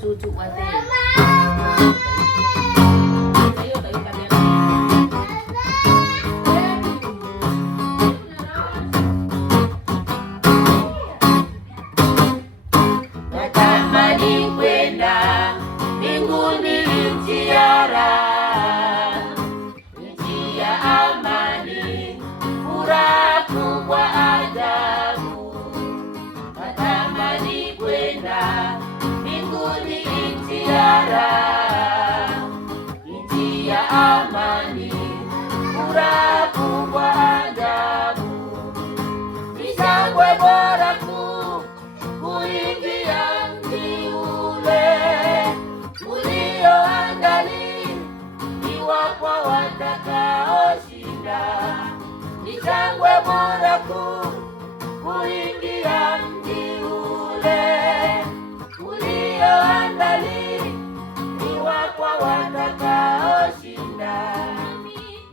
to what day? Natamani kwenda mbinguni, nchi ya raha, nchi ya amani, furaha kubwa ajabu. Natamani kwenda mbinguni, nchi ya raha, nchi ya amani, furaha kubwa ajabu. Ni shangwe bora kuu kuingia mji ule ulioandaliwa kwa watakaoshinda. Ni shangwe bora kuu kuingia mji ule ulioandaliwa kwa watakaoshinda.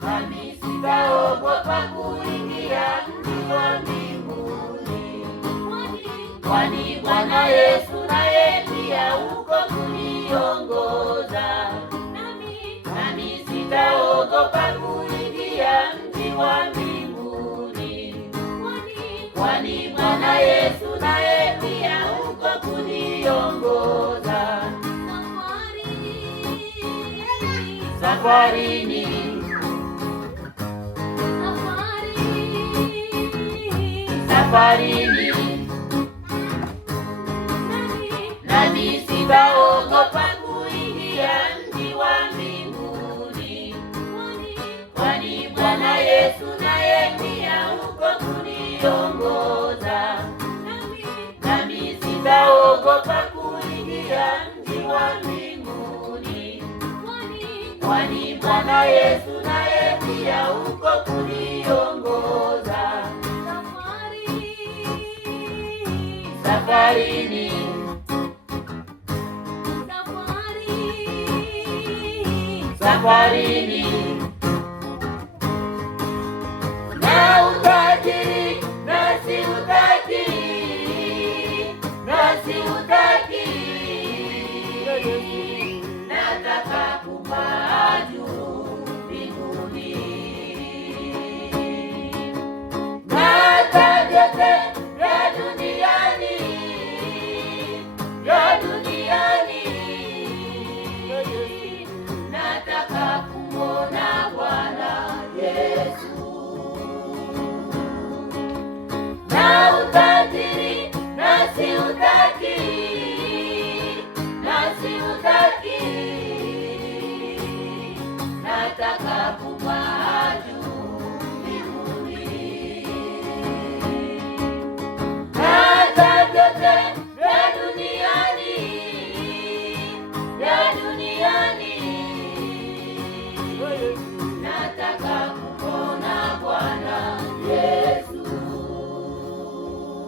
Nami sitaogopa kuingia mji wa mbinguni, kwani Bwana Yesu naye pia uko kuniongoza. Nami sitaogopa kuingia mji wa mbinguni, kwani Bwana Yesu naye pia uko kuniongoza. Safarini, safarini, nami sitaogopa kuingia mji wa mbinguni, kwani Bwana Yesu naye pia uko kuniongoza. Nami sitaogopa kuingia mji wa mbinguni, kwani Bwana Yesu naye pia uko kuniongoza. Safarini, safarini,